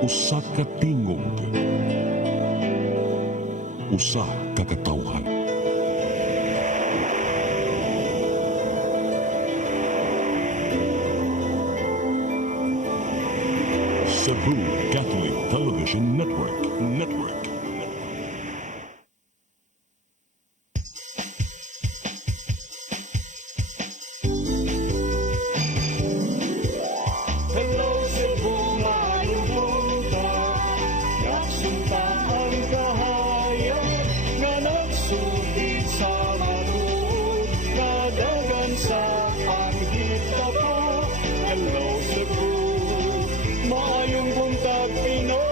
Usa ka tingog, usa ka katawhan. Cebu Catholic Television Network. Hello Cebu, maayong buntag. Nagsunta ang kahayag nga nagsulti sa matuod. Kadagan sa anghit ako. Hello Cebu, maayong buntag Pinoy.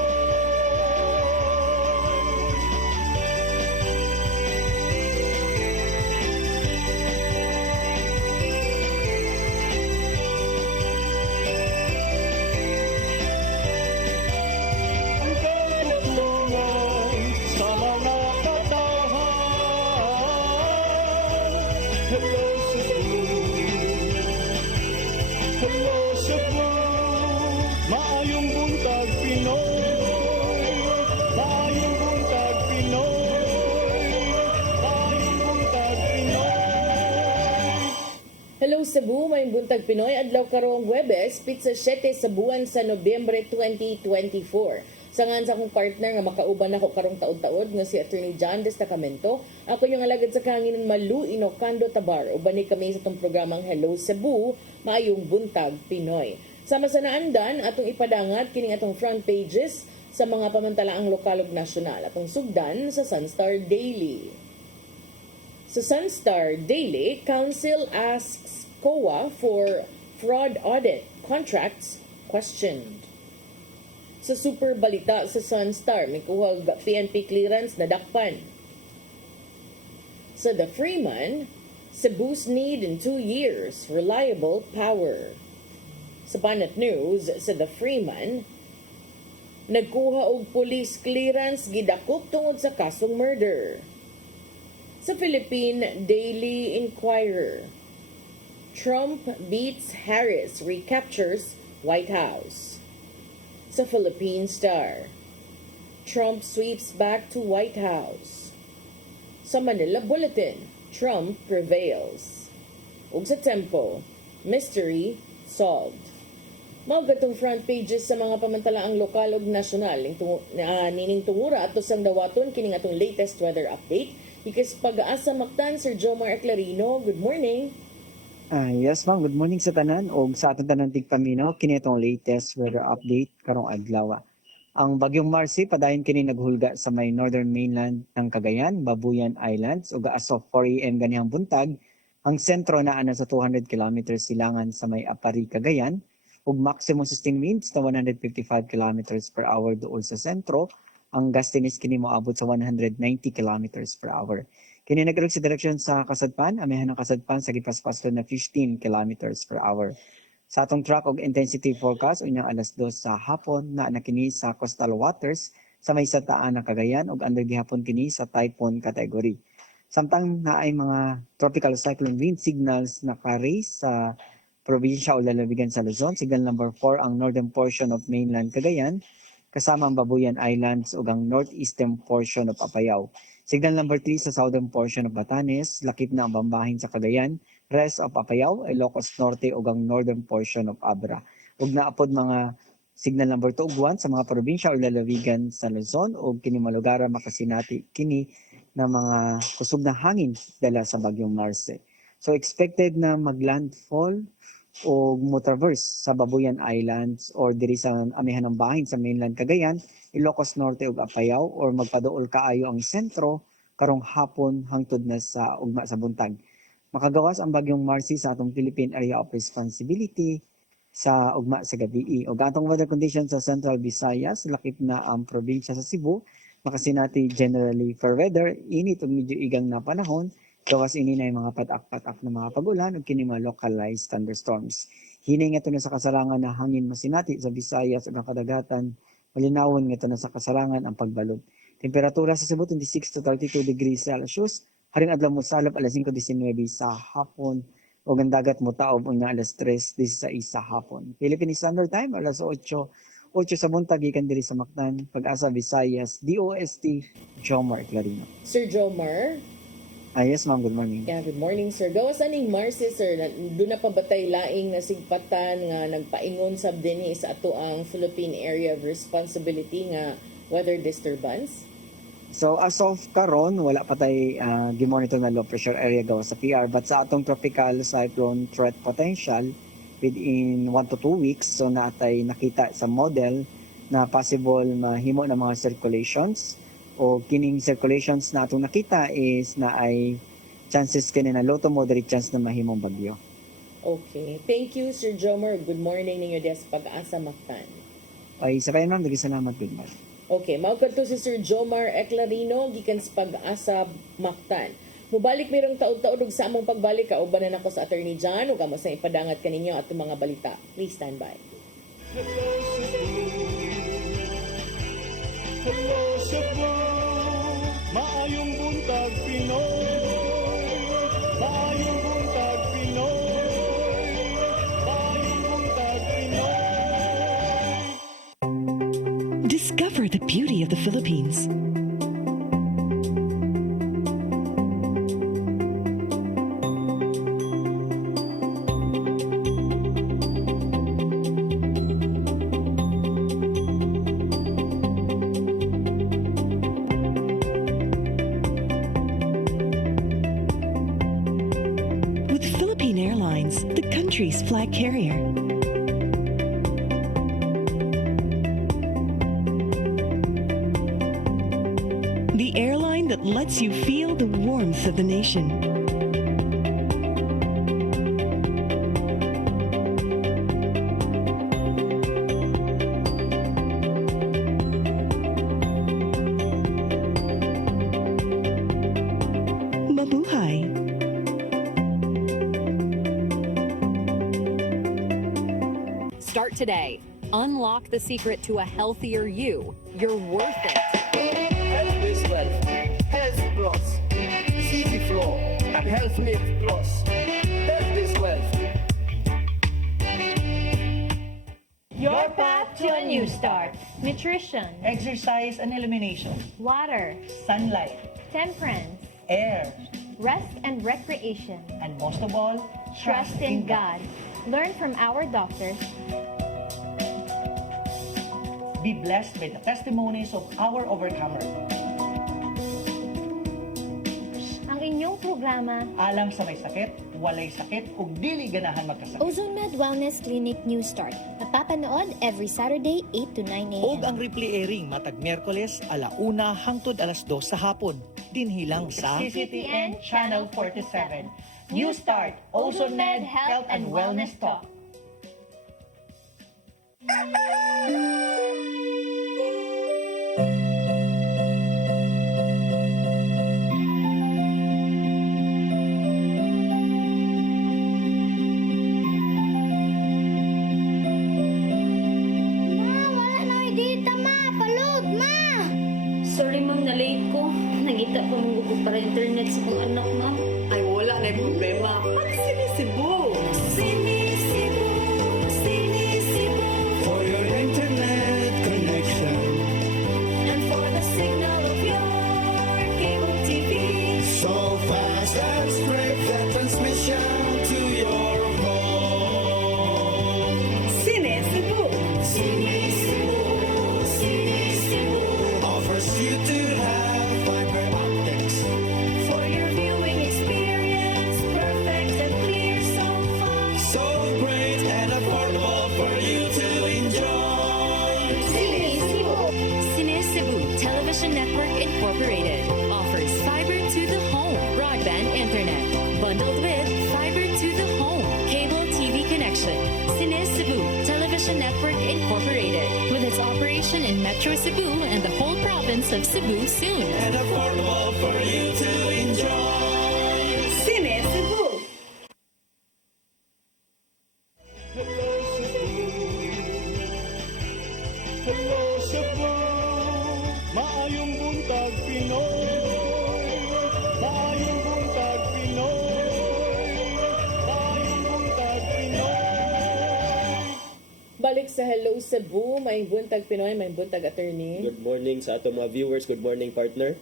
Ang katutulungan sa mga katahan. Hello Cebu, hello Cebu, maayong buntag Pinoy, maayong buntag Pinoy, maayong buntag Pinoy. Hello Cebu, may buntag Pinoy, adlaw karong Huwebes, pizza 7 sa buwan sa Nobyembre 2024. Sangan sa akong partner nga makauban ako karong taod-taod nga si Attorney John Destacamento. Ako yung alagad sa kanginan Malu Inocando Tabar. Ubani kami sa itong programang Hello Cebu, maayong buntag Pinoy. Sama sa naandan, atong ipadangat kining atong front pages sa mga pamantalaang lokal ug nasyonal. Atong sugdan sa Sunstar Daily. Sa Sunstar Daily, Council asks COA for fraud audit. Contracts questioned. Sa Super Balita sa Sunstar, may kuha PNP clearance na dakpan. Sa The Freeman, Cebu's need in 2 years, reliable power. Sa Banat News, sa The Freeman, nagkuha og police clearance gidakop tungod sa kasong murder. Sa Philippine Daily Inquirer, Trump beats Harris, recaptures White House. Sa Philippine Star, Trump sweeps back to White House. Sa Manila Bulletin, Trump prevails. Ug sa Tempo, mystery solved. Mao gatong front pages sa mga pamantalaang lokal ug nasyonal. Nining tungura ato sang dawaton kining atong latest weather update. Ikas pag-asa Mactan, Sir Jomar Aclarino. Good morning. Yes ma'am, good morning sa tanan o sa atong tanan tigpaminaw kini itong latest weather update karong adlaw. Ang bagyong Marcy padayon kini naghulga sa may northern mainland ng Cagayan, Babuyan Islands ug as of 4 AM ganihang buntag, ang sentro naa na sa 200 kilometers silangan sa may Apari, Cagayan ug maximum sustained winds na 155 kilometers per hour duol sa sentro. Ang gustiness kini moabot sa 190 kilometers per hour. Kini nagkaroon sa direksyon sa kasadpan, amihan ng kasadpan sa gipaspasto na 15 kilometers per hour. Sa atong track og intensity forecast unyang alas 2 sa hapon na kini sa coastal waters sa may sataan ng Cagayan ug under gihapon kini sa typhoon category. Samtang naay mga tropical cyclone wind signals na ka-raise sa probinsya o lalawigan sa Luzon, signal number 4 ang northern portion of mainland Cagayan kasama ang Babuyan Islands ug ang northeastern portion of Apayao. Signal number 3 sa southern portion of Batanes, lakip na ang bambahin sa Cagayan, rest of Apayao, Ilocos Norte ug ang northern portion of Abra. Ug naapod mga signal number 2 ug 1 sa mga probinsya o lalawigan sa Luzon ug kini malugara makasinati kini na mga kusog na hangin dala sa bagyong Marce. So expected na maglandfall o mo-traverse sa Babuyan Islands or diri sa amihan ng bahin sa mainland Cagayan, Ilocos Norte ug Apayao or magpaduol kaayo ang sentro karong hapon hangtod na sa ugma sa buntag. Makagawas ang bagyong Marcy sa atong Philippine Area of Responsibility sa ugma sa gabi. Ug atong weather conditions sa Central Visayas, lakip na ang probinsya sa Cebu, makasinati generally fair weather, init ug medyo igang na panahon. Gawas ini na mga patak-patak na mga pag-ulan o kini mga localized thunderstorms. Hinay nga ito na sa kasarangan na hangin masinati sa Visayas ug ang kadagatan. Malinawon nga ito na sa kasarangan ang pagbalod. Temperatura sa Cebu 26 to 32 degrees Celsius. Haring adlaw mo salop alas 5:19 sa hapon o ang dagat mo taob unya alas 3:16 sa hapon. Philippine Standard Time alas 8 8 sa buntag gikan diri sa Mactan, Pag-asa Visayas, DOST, Jomar Clarino. Sir Jomar. Yes ma'am, good morning. Yeah, good morning, sir. Gawas aning Marcy, sir. Doon na pabatay laing na sigpatan nga nagpaingon sab dinhi sa ato ang Philippine Area of Responsibility nga weather disturbance. So as of karon wala pa tay gimonitor na low pressure area gawas sa PR, but sa atong tropical cyclone threat potential within 1 to 2 weeks, so naatay nakita sa model na possible mahimo na mga circulations, o kining circulations na atong nakita is na ay chances kini na low to moderate chance na mahimong bagyo. Okay. Thank you, Sir Jomar. Good morning ninyo des Pag-asa Mactan. Ay sa kayo ma'am, dagi salamat, good morning. Okay, maugad to si Sir Jomar Eclarino gikan sa Pag-asa Mactan. Mubalik mirong taod-taod ug sa among pagbalik kauban na nako sa Attorney John ug amo sa ipadangat kaninyo atong mga balita. Please stand by. Hello Cebu, maayong buntag Pinoy, maayong buntag Pinoy, maayong buntag Pinoy. Discover the beauty of the Philippines. With Philippine Airlines, the country's flag carrier. The airline that lets you feel the warmth of the nation. Mabuhay. Start today. Unlock the secret to a healthier you. You're worth it. Health Base Wealth, Health Plus, CV Flow, and Health Mate Plus. Health Base Wealth. Your path to a new start. Nutrition, Exercise and elimination, water, sunlight, temperance, air, rest and recreation. and most of all, Trust in God. Learn from our doctors. Be blessed by the testimonies of our overcomers. Ang inyong programa, Alam sa may sakit, walay sakit, ug dili ganahan magkasakit. Ozone Med Wellness Clinic New Start. Napapanood every Saturday 8 to 9 a.m. Og ang replay airing matag Miyerkules 1:00 hangtod 2:00 sa hapon. Dinhilang sa CCTN Channel 47. New Start, Ozone Med Health and Wellness Talk. Wala na dita ma! Palod ma! sorry ma'am na late ko. Nagita pa mong gusto para internet sa kong anak ma'am. Ay, wala na yung problema. Pag-sinisibo. Sinisibo, sinisibo. For your internet connection, And for the signal of your cable TV. so fast and straight that transmission to your home. Sinisibo. Sinisibo, Sinisibo. offers you to have fiber optics. For your viewing experience, perfect and clear so fast. So great and affordable for you to enjoy. Sinisibo. Cine Cebu Television Network Incorporated offers fiber to the home broadband internet bundled with fiber to the home cable TV connection. Cine Cebu Television Network Incorporated with its operation in Metro Cebu and the whole province of Cebu soon. And affordable for you to enjoy. Sinisibo. Hello Cebu, maayong buntag Pinoy, maayong buntag Pinoy, maayong buntag Pinoy. pabalik sa Hello Cebu, may buntag Pinoy, may buntag attorney. Good morning sa ato mga viewers. Good morning, partner.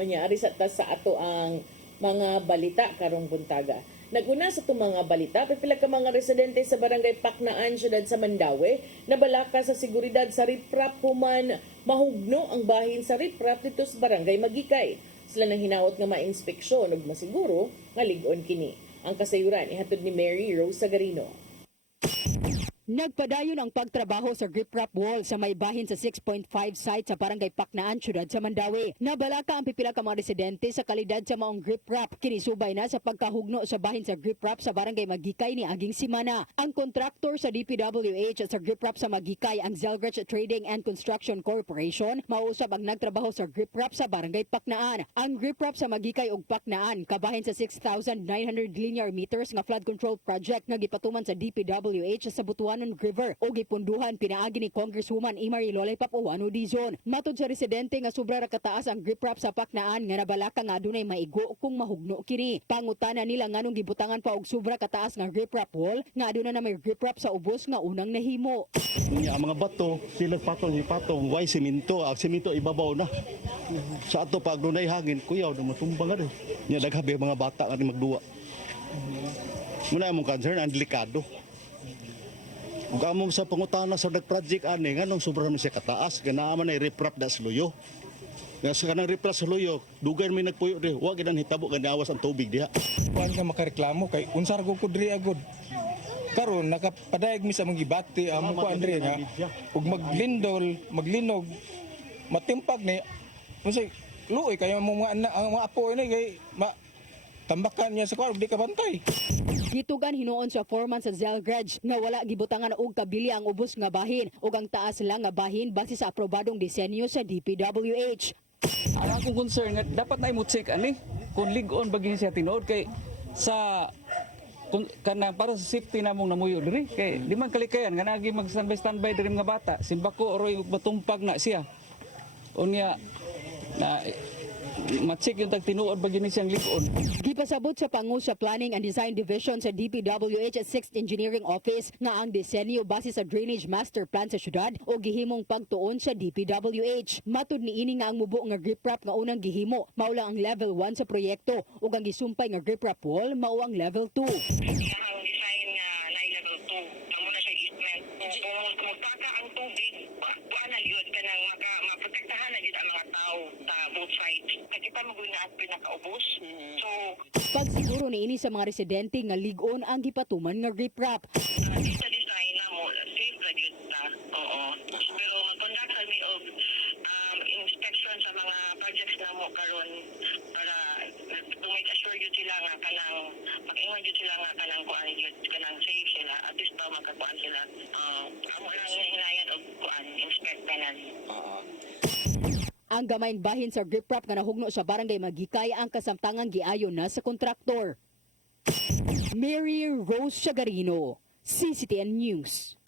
Unya ari sa ato ang mga balita karong buntaga. Naguna sa itong mga balita, pipila ka mga residente sa barangay Paknaan, syudad sa Mandaue, nabalaka sa seguridad sa riprap human mahugno ang bahin sa riprap dito sa barangay Magikay. Sila nang hinaot nga ma-inspeksyon ug masiguro nga lig-on kini. Ang kasayuran ihatod ni Mary Rose Sagarino. Nagpadayon ang pagtrabaho sa grip wrap wall sa may bahin sa 6.5 site sa barangay Paknaan, syudad sa Mandaue. Nabalaka ang pipila ka mga residente sa kalidad sa maong grip wrap. Kinisubay na sa pagkahugno sa bahin sa grip wrap sa barangay Magikay ni aging simana. Ang kontraktor sa DPWH at sa grip wrap sa Magikay ang Zelgrich Trading and Construction Corporation mausab ang nagtrabaho sa grip wrap sa barangay Paknaan. Ang grip wrap sa Magikay ug Paknaan kabahin sa 6,900 linear meters nga flood control project nga gipatuman sa DPWH sa Butuan River o gipunduhan pinaagi ni Congresswoman Imari Lolay Papuano Dizon. Matod sa residente nga sobra ra kataas ang grip wrap sa Paknaan nga nabalaka nga adunay maigo kung mahugno kini. Pangutana nila nganong gibutangan pa og sobra kataas nga grip wrap wall nga aduna na may grip wrap sa ubos nga unang nahimo. Ang mga bato sila patong way simento, ang simento ibabaw na. Sa ato pag dunay hangin kuyaw na matumbang rin. Nya daghabi mga bata nga magduwa. Muna among concern ang delikado. Ug amo sa pangutana sa nag-project ani nganong sobra man siya kataas ganaaman ay riprap da sa luyo. Nga sa kanang riprap sa luyo, dugay may nagpuyo ri, wa gid hitabo ganawas ang tubig diha. Kuan nga makareklamo kay unsar gud ko diri agud. Karon nakapadayag mi sa mga gibati amo ko andre nga ug maglinog matimpag ni unsay luoy kay mga ang mga apo ni kay tambakan niya sa kwarto di ka bantay. Gitugan hinuon sa foreman sa Zelgrich nga wala gibutangan og kabili ang ubos nga bahin ug ang taas lang nga bahin base sa aprobadong disenyo sa DPWH. Ang akong concern nga dapat na i-check ani kung lig-on bagin siya tinuod kay sa kanang para sa safety namong namuyo diri kay di man kalikayan nga nagi mag-standby diri mga bata simbako oroy matumpag na siya. Unya na matsik yung tagtinuod bagini siyang lig-on. Gipasabot sa pangu sa Planning and Design Division sa DPWH at 6th Engineering Office nga ang disenyo base sa Drainage Master Plan sa syudad o gihimong pagtuon sa DPWH. Matud ni ini nga ang mubo nga grip wrap nga unang gihimo mao lang ang level 1 sa proyekto ug ang gisumpay nga grip wrap wall mao ang level 2. Ang design nga na level 2 amo na siya easement kung magpaka ang tubig kuan na yun kanang maprotektahan na gyud ang mga tao sa both sides. Kita mo na at pinakaubos. So pagsiguro ni ini sa mga residente nga lig-on ang gipatuman nga grip wrap. sa design na mo safe ra gyud ta. Oo. Pero mag-conduct kami og inspection sa mga projects na mo karon para to make assure gyud sila nga kanang mag-ingon gyud sila nga kanang kuan gyud kanang safe sila at least ba makakuan sila. Amo lang hinayan og kuan inspect tanan. Ang gamayng bahin sa grip wrap nga nahugno sa barangay Magikay ang kasamtangang giayon na sa kontraktor. Mary Rose Sagarino, CCTN News.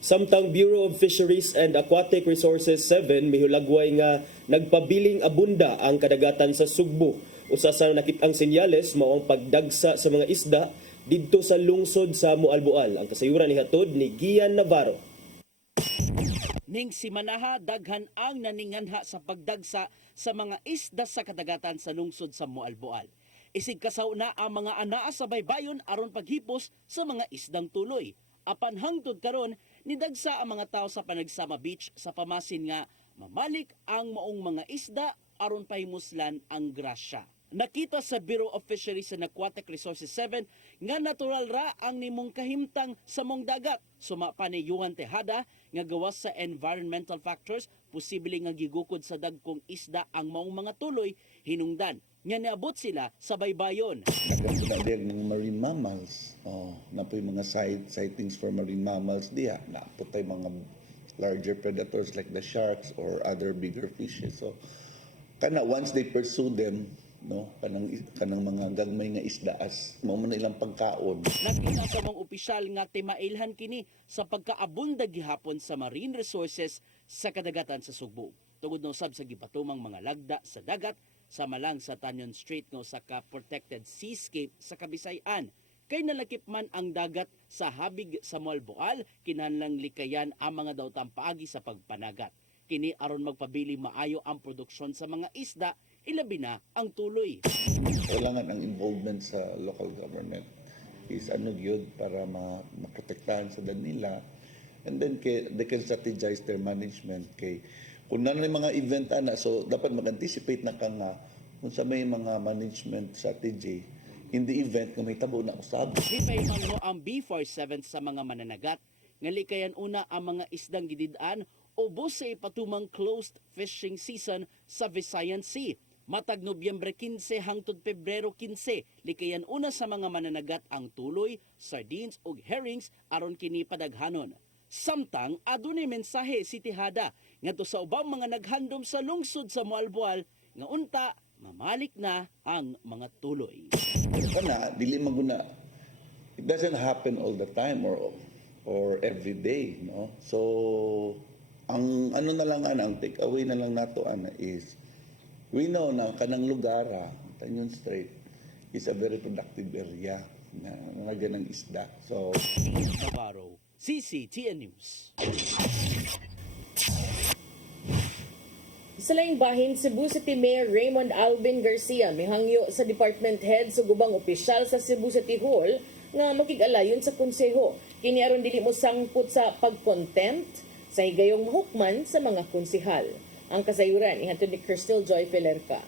Samtang Bureau of Fisheries and Aquatic Resources 7 mihulagway nga nagpabiling abunda ang kadagatan sa Sugbo. Usa sa nakit-ang senyales mao ang pagdagsa sa mga isda didto sa lungsod sa Mualboal. Ang kasayuran ni hatod ni Gian Navarro. Ning simanaha daghan ang naninganha sa pagdagsa sa mga isda sa kadagatan sa lungsod sa Mualboal. Isig kasaw na ang mga anaa sa baybayon aron paghipos sa mga isdang tuloy. Apan hangtod karon nidagsa ang mga tao sa Panagsama Beach sa pamasin nga mamalik ang maong mga isda aron pahimuslan ang grasya. Nakita sa Bureau of Fisheries and Aquatic Resources 7 nga natural ra ang nimong kahimtang sa mong dagat. Suma pa ni Johan Tejada nga gawas sa environmental factors, posible nga gigukod sa dagkong isda ang maong mga tuloy, hinungdan nga niabot sila sa baybayon. Nagkakadagdag ng marine mammals. Na po yung mga sightings for marine mammals diya. Na po tayo mga larger predators like the sharks or other bigger fishes. So, once they pursue them, no kanang mga gagmay nga isda as mao man ilang pagkaon. Nakita sa mga opisyal nga timailhan kini sa pagkaabunda gihapon sa marine resources sa kadagatan sa Sugbo. Tungod na usab sa gipatumang mga lagda sa dagat sama lang sa Tanyon Strait nga usa ka protected seascape sa Kabisayan. kay nalakip man ang dagat sa habig sa Moalboal, kinahanglang likayan ang mga dawtang paagi sa pagpanagat. Kini aron magpabili maayo ang produksyon sa mga isda, ilabi na ang tuloy. Kailangan ang involvement sa local government is yun para maprotektahan sa nila. And then they can strategize their management kay kung na mga event so dapat mag-anticipate na ka nga kung sa may mga management strategy in the event nga may tabo na usab. Lipay mango ang B47 sa mga mananagat, ngalikayan una ang mga isdang gidid-an ubos sa ipatumang closed fishing season sa Visayan Sea. Matag Nobyembre 15 hangtod Pebrero 15, likayan una sa mga mananagat ang tuloy, sardines ug herrings aron kini padaghanon. Samtang adunay mensahe si Tihada ngadto sa ubang mga naghandom sa lungsod sa Moalboal nga unta mamalik na ang mga tuloy. Kana dili maguna. It doesn't happen all the time or every day, no? So ang na lang ang take away na lang nato is we know na kanang lugar, Tanyon Strait is a very productive area na ng isda. So Navarro, CCTN News. Sa laing bahin, Cebu City Mayor Raymond Alvin Garcia mihangyo sa department head sa gubang opisyal sa Cebu City Hall nga makig-alayon sa konseho. Kini aron dili mo sangput sa pag-contempt sa higayong mahukman sa mga konsehal. Ang kasayuran ihantod ni Crystal Joy Filerca.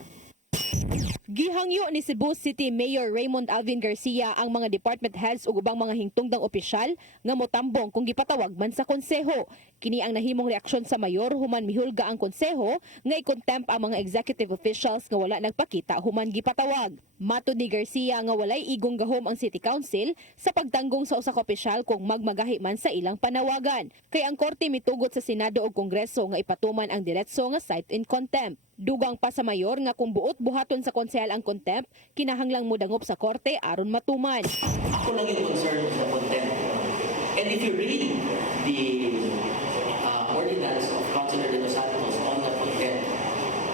Gihangyo ni Cebu City Mayor Raymond Alvin Garcia ang mga department heads ug ubang mga hingtungdang opisyal nga motambong kung gipatawag man sa konseho. Kini ang nahimong reaksyon sa mayor human mihulga ang konseho nga i-contempt ang mga executive officials nga wala nagpakita human gipatawag. Matud ni Garcia nga walay igong gahom ang City Council sa pagtanggong sa usa ka opisyal kung magmagahi man sa ilang panawagan. Kay ang korte mitugot sa Senado ug Kongreso nga ipatuman ang diretso nga cite in contempt. Dugang pa sa mayor nga kung buot buhaton sa konsehal ang contempt, kinahanglang mudangop sa korte aron matuman. Ako lang yung concern sa contempt. And if you read the ordinance of Councilor De Los Santos on the contempt,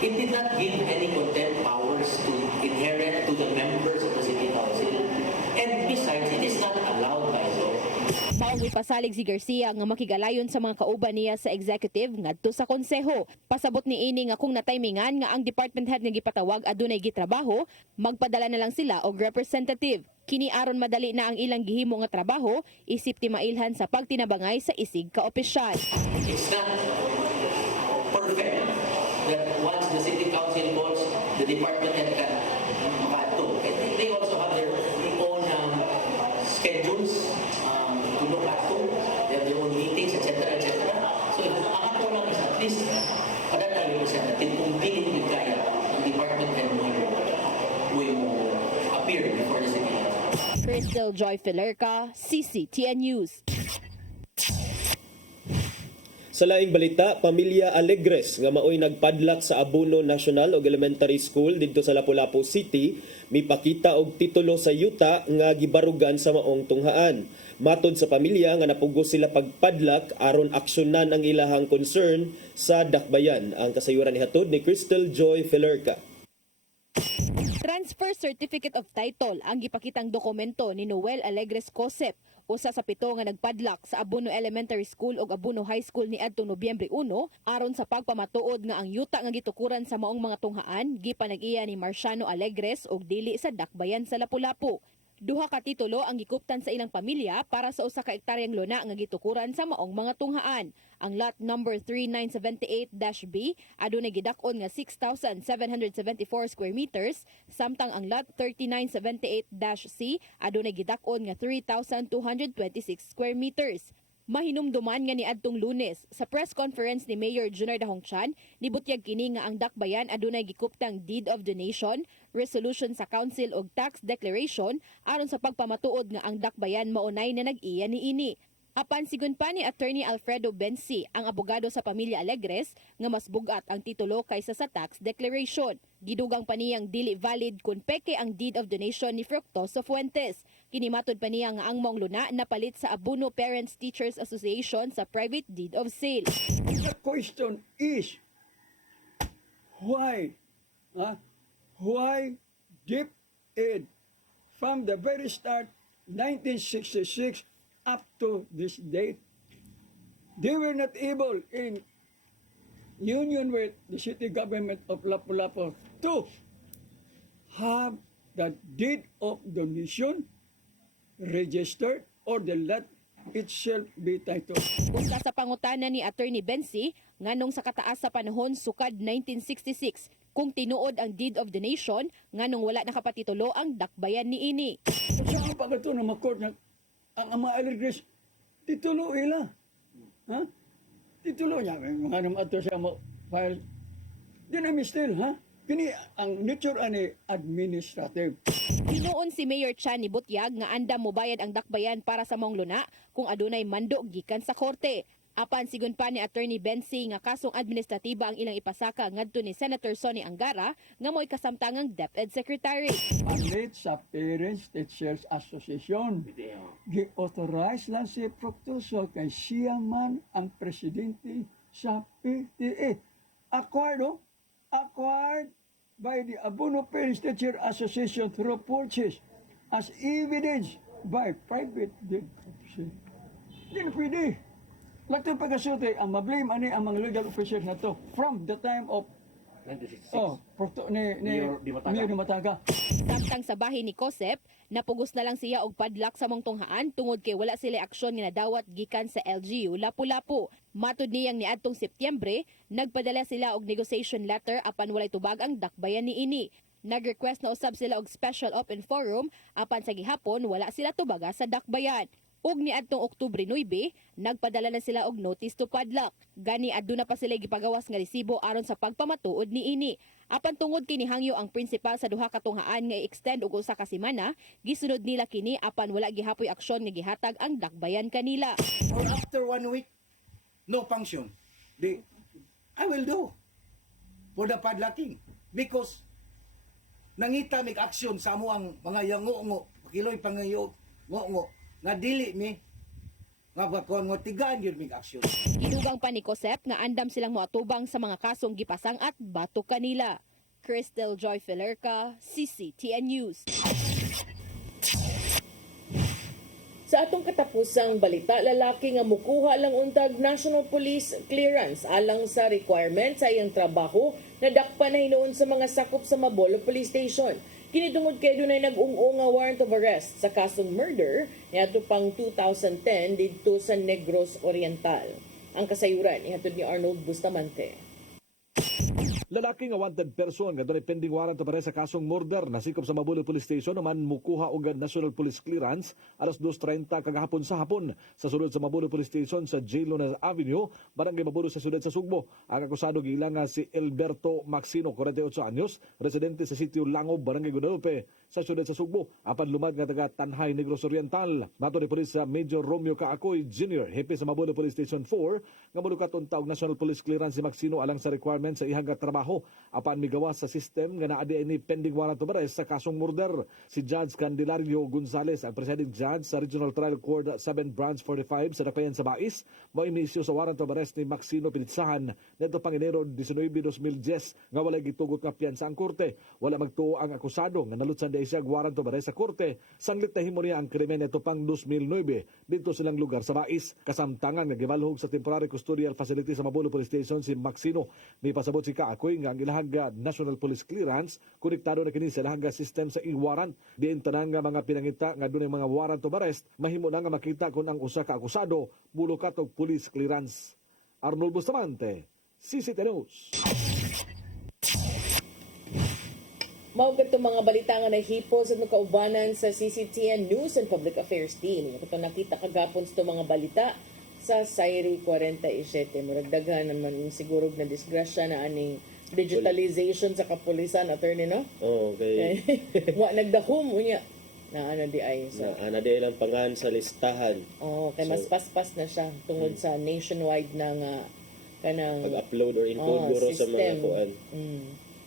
it did not give any contempt powers to inherit to the members of the City Council. And besides, it is not allowed by law. Maong ipasalig si Garcia nga makigalayon sa mga kauban niya sa executive ngadto sa konseho. Pasabot ni ini nga kung nataymingan nga ang department head nga gipatawag adunay gitrabaho, magpadala na lang sila og representative. Kini aron madali na ang ilang gihimo nga trabaho, isip ti mailhan sa pagtinabangay sa isig ka opisyal. It's not perfect that once the City Council votes, the department head can makato. They also have their own schedules to look at to. They have their own meetings, etc. So ang ato lang is at least kada representative kung pili ni kaya ang department head will appear before the city. Crystal Joy Filerca, CCTN News. Sa laing balita, pamilya Alegres nga maoy nagpadlak sa Abono National ug Elementary School didto sa Lapu-Lapu City, mipakita og titulo sa yuta nga gibarugan sa maong tunghaan. Matod sa pamilya nga napugos sila pagpadlak aron aksyonan ang ilahang concern sa dakbayan. Ang kasayuran ni hatod ni Crystal Joy Filerca. Transfer Certificate of Title ang gipakitang dokumento ni Noel Alegres Cosep, usa sa 7 nga nagpadlak sa Abono Elementary School ug Abono High School ni adtong Nobyembre 1 aron sa pagpamatuod nga ang yuta nga gitukuran sa maong mga tunghaan gipanag-iya ni Marciano Alegres ug dili sa dakbayan sa Lapu-Lapu. Duha ka titulo ang gikuptan sa ilang pamilya para sa usa ka ektaryang lona nga gitukuran sa maong mga tunghaan. Ang lot number 3978-B adunay gidak-on nga 6,774 square meters, samtang ang lot 3978-C adunay gidak-on nga 3,226 square meters. Mahinumduman nga ni adtong Lunes sa press conference ni Mayor Junar Dahongchan, nibutyag kini nga ang dakbayan adunay gikuptang deed of donation, resolution sa council og tax declaration aron sa pagpamatuod nga ang dakbayan maunay na nag-iya niini. Apan sigun pa ni Attorney Alfredo Bensi, ang abogado sa pamilya Alegres, nga mas bugat ang titulo kaysa sa tax declaration. Gidugang pa niyang dili valid kung peke ang deed of donation ni Fructoso Fuentes. Kinimatod pa niya nga ang maong luna napalit sa Abono Parents Teachers Association sa private deed of sale. The question is, why? Why DepEd from the very start 1966 up to this date, they were not able in union with the city government of Lapu-Lapu to have the deed of donation registered or the lot itself be titled. Usa sa pangutana ni Attorney Bensi, nganong sa kataas sa panahon sukad 1966, kung tinuod ang deed of donation, nganong wala nakapatitulo ang dakbayan ni ini. Saan pa ito na makort na ang mga allegations, titulo ila. Ha? Titulo niya. Mga naman ito siya mo file. Di na mistil, ha? Kini ang nature ani administrative. Tinuon si Mayor Chan ni Butyag nga andam mo bayad ang dakbayan para sa maong luna kung adunay mando gikan sa korte. Apan sigon pa ni Attorney Bensi nga kasong administratiba ang ilang ipasaka ngadto ni Senator Sonny Angara nga mo'y kasamtangang DepEd Secretary. Palit sa Parents Teachers Association. Gi-authorize lang si Proctuso kay siya man ang presidente sa PTA. Acquired by the Abono Parents Teacher Association through purchase as evidence by private deed officer. Hindi na pwede. Lahat ng pagkasulti, ang mablame ani ang mga legal officers na to from the time of 1966. Mayor Di Mataga. Samtang sa bahin ni Cosep, napugos na lang siya og padlak sa mong tunghaan tungod kay wala sila aksyon nga nadawat gikan sa LGU Lapu-Lapu. Matud niyang niadtong Setyembre, nagpadala sila og negotiation letter apan walay tubag ang dakbayan ni ini. Nag-request na usab sila og special open forum apan sa gihapon wala sila tubaga sa dakbayan. Ug niadtong Oktubre 9, nagpadala na sila og notice to padlock. Gani aduna pa sila gipagawas nga resibo aron sa pagpamatuod ni ini. Apan tungod kini hangyo ang principal sa duha ka tunghaan nga i-extend og usa ka semana, gisunod nila kini apan wala gihapoy aksyon nga gihatag ang dakbayan kanila. Or after 1 week, no function. I will do for the padlocking because nangita mig aksyon sa amo ang mga yango-ngo, kiloy pangayo ngo-ngo nga dili mi nga bakon ngo tigaan yun mig aksyon. Gidugang pa ni Cosep nga andam silang moatubang sa mga kasong gipasang at bato kanila. Crystal Joy Filerca, CCTN News. Sa atong katapusang balita, lalaki nga mukuha lang untag National Police Clearance alang sa requirement sa iyang trabaho na dakpa na hinuon sa mga sakop sa Mabolo Police Station. Kinitungod kay dunay nag-ung-o nga warrant of arrest sa kasong murder niadto pang 2010 didto sa Negros Oriental. Ang kasayuran ihatod ni Arnold Bustamante. Lalaki nga wanted person nga dunay pending warrant of arrest sa kasong murder nasikop sa Mabolo Police Station naman mukuha og National Police Clearance alas 2:30 kagahapon sa hapon sa sulod sa Mabolo Police Station sa J. Lunes Avenue, barangay Mabolo sa siyudad sa Sugbo. Ang akusado giilang nga si Alberto Maxino, 48 anyos, residente sa sitio Langob, barangay Guadalupe sa siyudad sa Sugbo. Apan lumad nga taga Tanhay, Negros Oriental. Mato ni Police sa Major Romeo Kaakoy Jr., hepe sa Mabolo Police Station 4, nga mulukat unta og National Police Clearance si Maxino alang sa requirement sa ihang trabaho. Apan migawas sa system nga naa ni pending warrant of arrest sa kasong murder. Si Judge Candelario Gonzales, ang presiding judge sa Regional Trial Court 7 Branch 45 sa Dakbayan sa Bais, mao inisyu sa warrant of arrest ni Maxino pinitsahan nito pang Enero 19, 2010 nga walay gitugot nga piyansa ang korte. Wala magtuo ang akusado nga nalutsan di siya warrant of arrest sa korte. Sanglit na himo niya ang krimen nito pang 2009 dito silang lugar sa Bais. Kasamtangan nga gibalhog sa temporary custodial facility sa Mabolo Police Station si Maxino. Ni pasabot si Kaakoy nga ang ilahag National Police Clearance konektado na kini sa ilahag system sa e-warrant. Diin tanan nga mga pinangita nga dunay mga warrant of arrest mahimo na nga makita kung ang usa ka akusado bulukat og police clearance. Arnold Bustamante, CCTN News. Mao kadto mga balita nga nahipo sa mga kaubanan sa CCTN News and Public Affairs Team. Ito nakita kagapon sa mga balita sa Sairi 47. Muragdaghan naman siguro na disgrasya na aning digitalization sa kapulisan, attorney, no? Oo, okay. Wa nagdahom unya na ano di ay. So, na di lang pangan sa listahan. Oh, kay mas paspas na siya tungod sa nationwide na nga kanang pag-upload or encode guro sa mga kuan.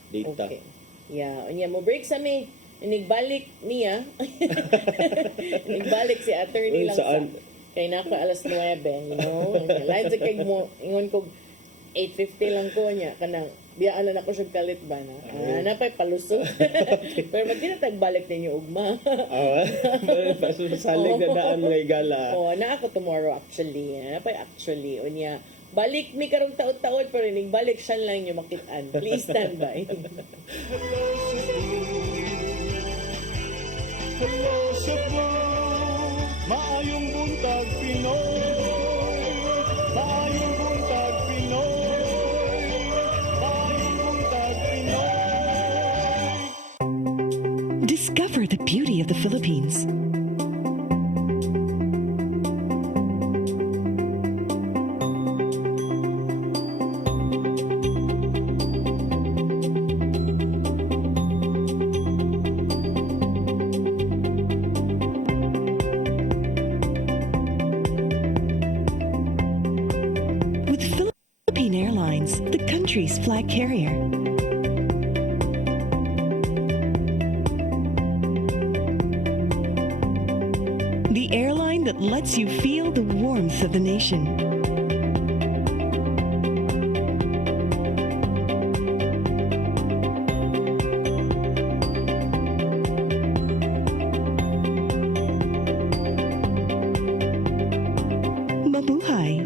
Data. Okay. Yeah, unya mo break sa mi. Inigbalik niya. Inigbalik si attorney lang sa kay naka alas 9, you know. Lain sa kay mo ingon ko 8:50 lang ko niya kanang Biyaan na ako siya kalit ba na? Napay palusot. Pero magtinatagbalik ninyo ugma. Salig na daan mga igala. Oo, na ako tomorrow actually. Napay actually. Unya, balik mi karong taon-taon pero ning balik siya lang niyo makitaan. Please stand by. Hello Cebu, maayong buntag Pinoy. Maayong buntag Pinoy. Maayong buntag Pinoy. Discover the beauty of the Philippines. With Philippine Airlines, the country's flag carrier. The airline that lets you feel the warmth of the nation. Mabuhay.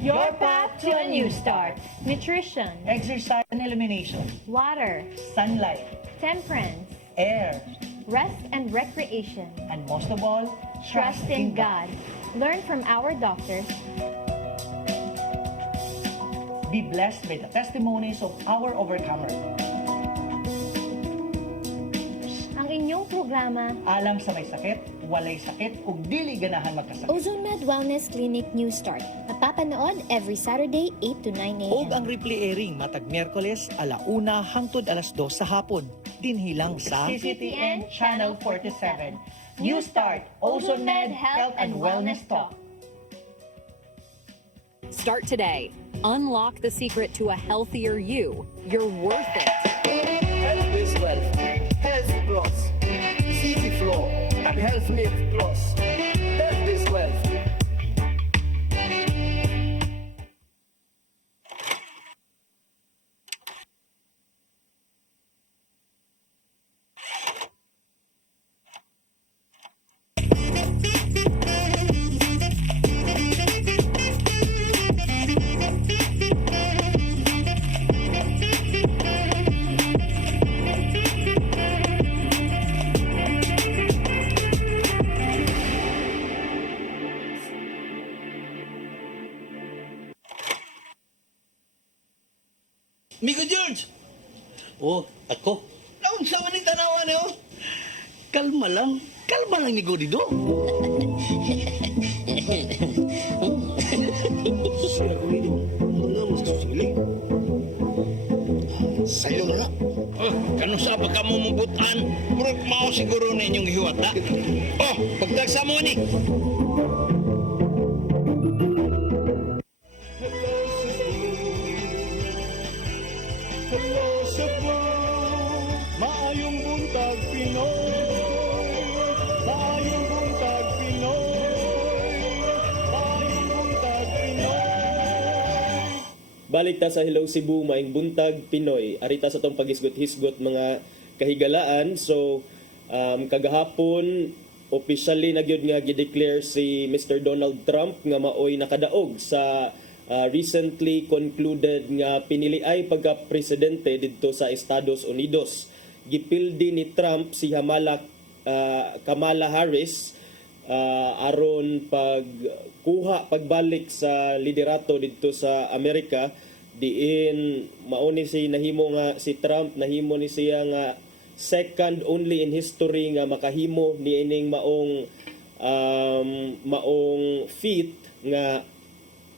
Your path to a new start. Nutrition, Exercise and elimination. water, Sunlight. temperance, Air. rest and recreation. And most of all, Trust in God. Learn from our doctors. Be blessed by the testimonies of our overcomer. Ang inyong programa, Alam sa may sakit, walay sakit, ug dili ganahan magkasakit. Ozone Med Wellness Clinic New Start. Mapapanood every Saturday 8 to 9 Og a.m. ang replay airing matag Miyerkules 1:00 hangtod 2:00 sa hapon. Dinhilang sa CCTN Channel 47. New Start, Ozone Med Health and Wellness Talk. Start today. Unlock the secret to a healthier you. You're worth it. Health is wealth. Health Plus. CV Flow and Health Mix Plus. Health is wealth. Migo George! Oh, ako? Naon sa man yung tanawa niyo? Kalma lang ni Godido. Siya Godido, wala mo sa susili. Sa'yo na na. Oh, kano sa pagka mo mabutan, murag mao siguro na inyong hiwata. Oh, pagdagsa mo ni. Hello Cebu, maayong buntag Pinoy. Maayong buntag Pinoy. Maayong buntag Pinoy. Balik ta sa Hello Cebu, maing buntag Pinoy. Arita sa tong pagisgot-hisgot mga kahigalaan. So, kagahapon, officially na gyud nga gideclare si Mr. Donald Trump nga maoy nakadaog sa recently concluded nga piniliay pagka-presidente didto sa Estados Unidos. Gipildi ni Trump si Kamala Harris aron pagbalik sa liderato didto sa Amerika, diin mauni si nahimo nga si Trump, nahimo ni siya nga second only in history nga makahimo ni ining maong feat nga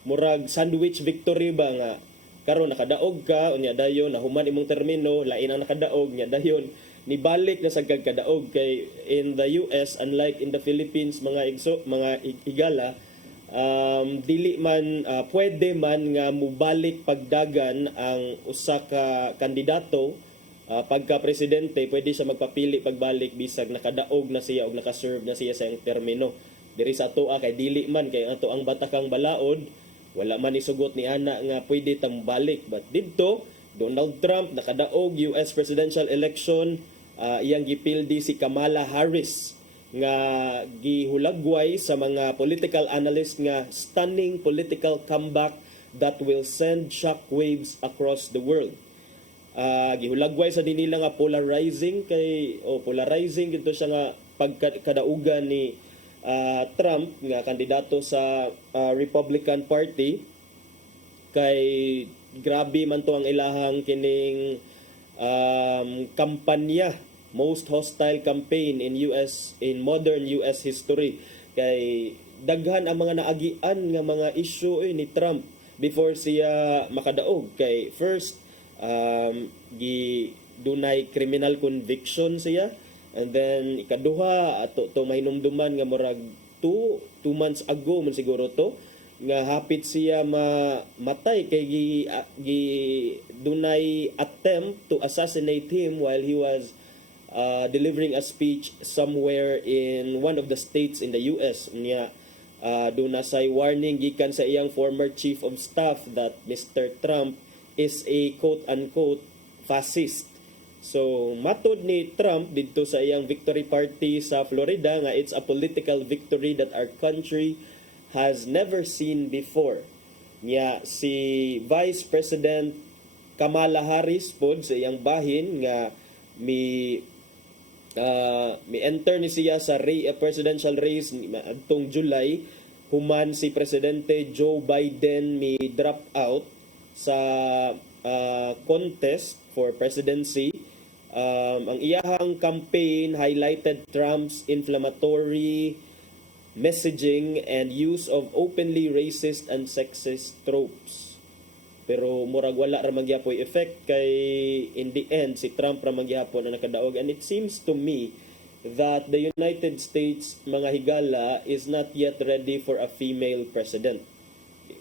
murag sandwich victory ba nga karon nakadaog ka unya dayon nahuman imong termino lain ang nakadaog nya dayon nibalik na sa kadaog kay in the US unlike in the Philippines mga higala dili man pwede man nga mubalik pagdagan ang usa ka kandidato pagka presidente pwede siya magpapili pagbalik bisag nakadaog na siya og nakaserve na siya sa iyang termino. diri sa atoa kay dili man kay ato ang batakang balaod wala man isugot ni ana nga pwede tambalik. But didto Donald Trump nakadaog US presidential election, iyang gipildi si Kamala Harris nga gihulagway sa mga political analyst nga stunning political comeback that will send shockwaves across the world. Gihulagway sa dinila nga polarizing gito siya nga pagkadaugan ni Trump nga kandidato sa Republican Party kay grabe man to ang ilahang kining kampanya, most hostile campaign in modern US history, kay daghan ang mga naagian nga mga issue ni Trump before siya makadaog. Kay first dunay criminal conviction siya, and then ikaduha ato to mahinumduman nga murag 2 months ago man siguro to nga hapit siya matay kay dunay attempt to assassinate him while he was delivering a speech somewhere in one of the states in the US. Nya duna say warning gikan sa iyang former chief of staff that Mr. Trump is a quote-unquote fascist. So matod ni Trump dito sa iyang victory party sa Florida nga it's a political victory that our country has never seen before. Nya si Vice President Kamala Harris pod sa iyang bahin nga mi enter ni siya sa presidential race adtong July, human si Presidente Joe Biden mi drop out sa contest for presidency. Ang iyahang campaign highlighted Trump's inflammatory messaging and use of openly racist and sexist tropes. Pero murag wala ra magyapoy effect kay in the end si Trump ra magyapon ang nakadaog. And it seems to me that the United States mga higala is not yet ready for a female president.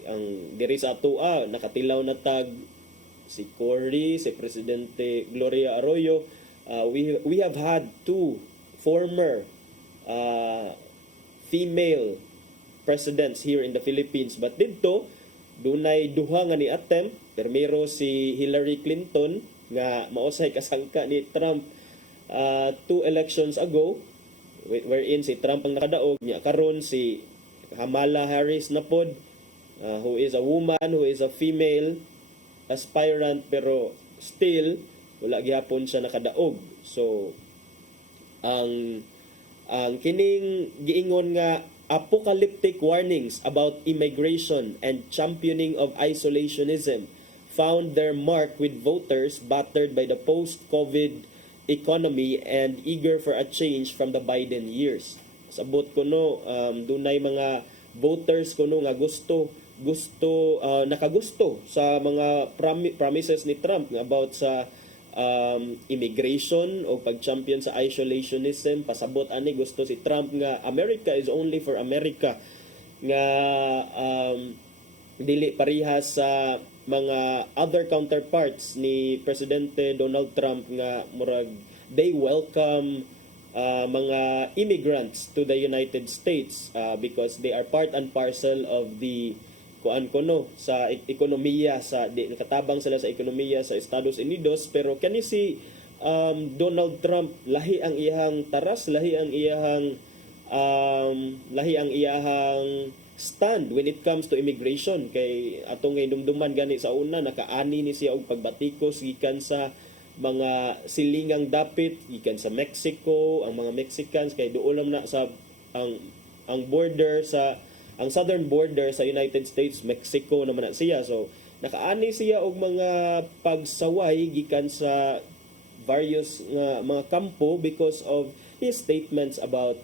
Ang diri sa atoa nakatilaw na tag si Cory, si Presidente Gloria Arroyo. We have had 2 former female presidents here in the Philippines, but dito dunay duha nga ni attempt. Primero si Hillary Clinton nga mausay kasangka ni Trump 2 elections ago, wherein si Trump ang nakadaog niya. Karon si Kamala Harris na pod, who is a woman, who is a female aspirant, pero still wala gyapon siya nakadaog. So ang kining giingon nga apocalyptic warnings about immigration and championing of isolationism found their mark with voters battered by the post-COVID economy and eager for a change from the Biden years. Sabot ko no, dunay mga voters ko no nga nakagusto sa mga promises ni Trump nga about sa immigration o pag-champion sa isolationism. Pasabot ani gusto si Trump nga America is only for America, nga dili parihas sa mga other counterparts ni Presidente Donald Trump nga murag they welcome mga immigrants to the United States because they are part and parcel of the sa ekonomiya, sa nakatabang sila sa ekonomiya sa Estados Unidos. Pero kani si Donald Trump, lahi ang iyahang taras, lahi ang iyahang stand when it comes to immigration. Kay atong hinumduman gani sa una, nakaani ni siya og pagbatikos gikan sa mga silingang dapit gikan sa Mexico. Ang mga Mexicans kay duol na sa ang border sa ang southern border sa United States, Mexico naman na siya. So nakaani siya og mga pagsaway gikan sa various mga kampo because of his statements about